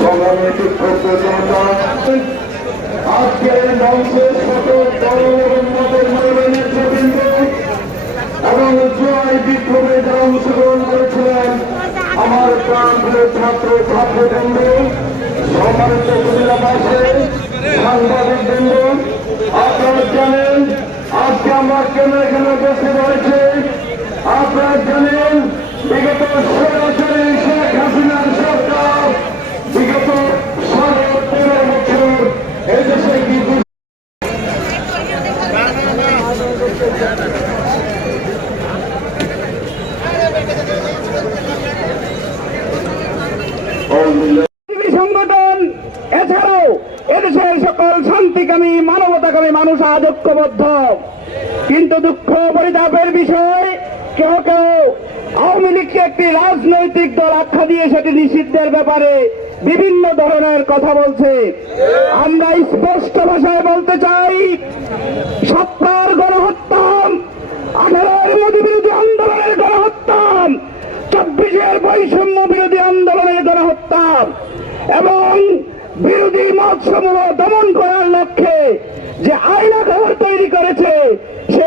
সংগ্রামী বিক্ষোভ জনতা আজকের মঞ্চে সকল দল এবং মতের নেতৃবৃন্দ এবং জয় বিক্ষোভে যারা অংশগ্রহণ করেছিলেন আমার প্রাণপ্রিয় ছাত্র ছাত্রবৃন্দ, সম্মানিত কুমিল্লাবাসী, সাংবাদিকবৃন্দ, আপনারা জানেন আজকে আমরা কেন এখানে বসে রয়েছে। আপনারা জানেন বিগত সরাসরি শেখ হাসিনার সরকার বিগত 13 বছর এদেশে কি সংগঠন এছাড়াও এদেশের সকল শান্তিকামী মানবতাকামী মানুষ আজ ঐক্যবদ্ধ। কিন্তু দুঃখ পরিতাপের বিষয়, কেউ কেউ আওয়ামী লীগকে একটি রাজনৈতিক দল আখ্যা দিয়ে সেটি নিষিদ্ধের ব্যাপারে বিভিন্ন ধরনের কথা বলছে। আমরা স্পষ্ট ভাষায় বলতে চাই, 17 গণহত্যা, 18 মোদী বিরোধী আন্দোলনের গণহত্যা, 24 বৈষম্য বিরোধী আন্দোলনের গণহত্যা এবং বিরোধী মতসমূহ দমন করার লক্ষ্যে যে আয়নাঘর তৈরি করেছে, সে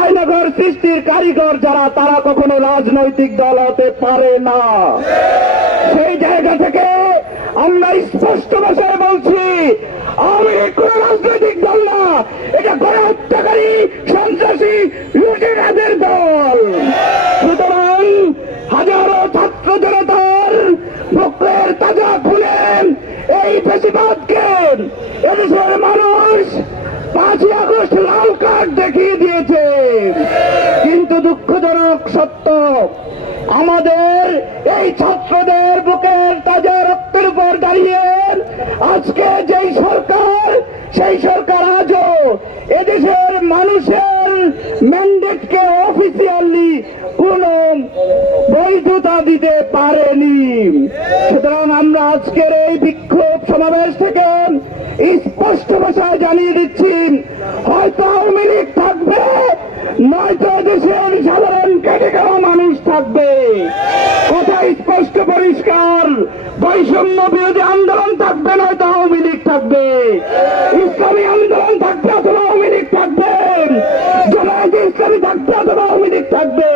আয়নাঘর সৃষ্টির কারিগর যারা, তারা কখনো রাজনৈতিক দল হতে পারে না। সেই জায়গা থেকে আমরা স্পষ্ট ভাষায় বলছি, আওয়ামী লীগ কোন রাজনৈতিক দল না, এটা গণহত্যাকারী সন্ত্রাসী লুটেরাদের দল। সুতরাং হাজারো ছাত্র জনতার বুকের তাজা খুলে এই ফ্যাসিবাদকে এদেশের মানুষ 5ই আগস্ট লাল কার্ড দেখিয়ে দিয়েছে। কিন্তু দুঃখজনক সত্য, আমাদের এই ছাত্রদের বুকের তাজা রক্তের উপর দাঁড়িয়ে আজকে যেই সরকার, সেই সরকার আজও এদেশের মানুষের ম্যান্ডেটকে অফিসিয়ালি কোন বৈধতা দিতে পারেনি। সুতরাং আমরা আজকের এই বিক্ষোভ সমাবেশ থেকে স্পষ্ট ভাষায় জানিয়ে দিচ্ছি, হয়তো আওয়ামী লীগ থাকবে, নয়তো দেশের সাধারণ কেটে খাওয়া মানুষ থাকবে। কথা স্পষ্ট পরিষ্কার, বৈষম্য বিরোধী আন্দোলন থাকবে, নয়তো আওয়ামী লীগ থাকবে। ইসলামী আন্দোলন থাকবে অথবা আওয়ামী লীগ থাকবে, জামায়াতে ইসলামী থাকবে অথবা আওয়ামী লীগ থাকবে।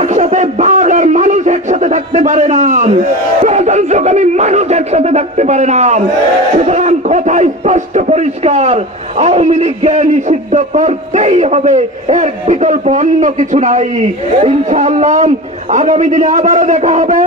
একসাথে বাঘ আর মানুষ একসাথে থাকতে পারে না, গণতন্ত্রকামী মানুষ একসাথে থাকতে পারে না। সুতরাং কথা স্পষ্ট পরিষ্কার, আওয়ামী লীগকে নিষিদ্ধ করতেই হবে, এর বিকল্প অন্য কিছু নাই। ইনশাআল্লাহ আগামী দিনে আবারও দেখা হবে।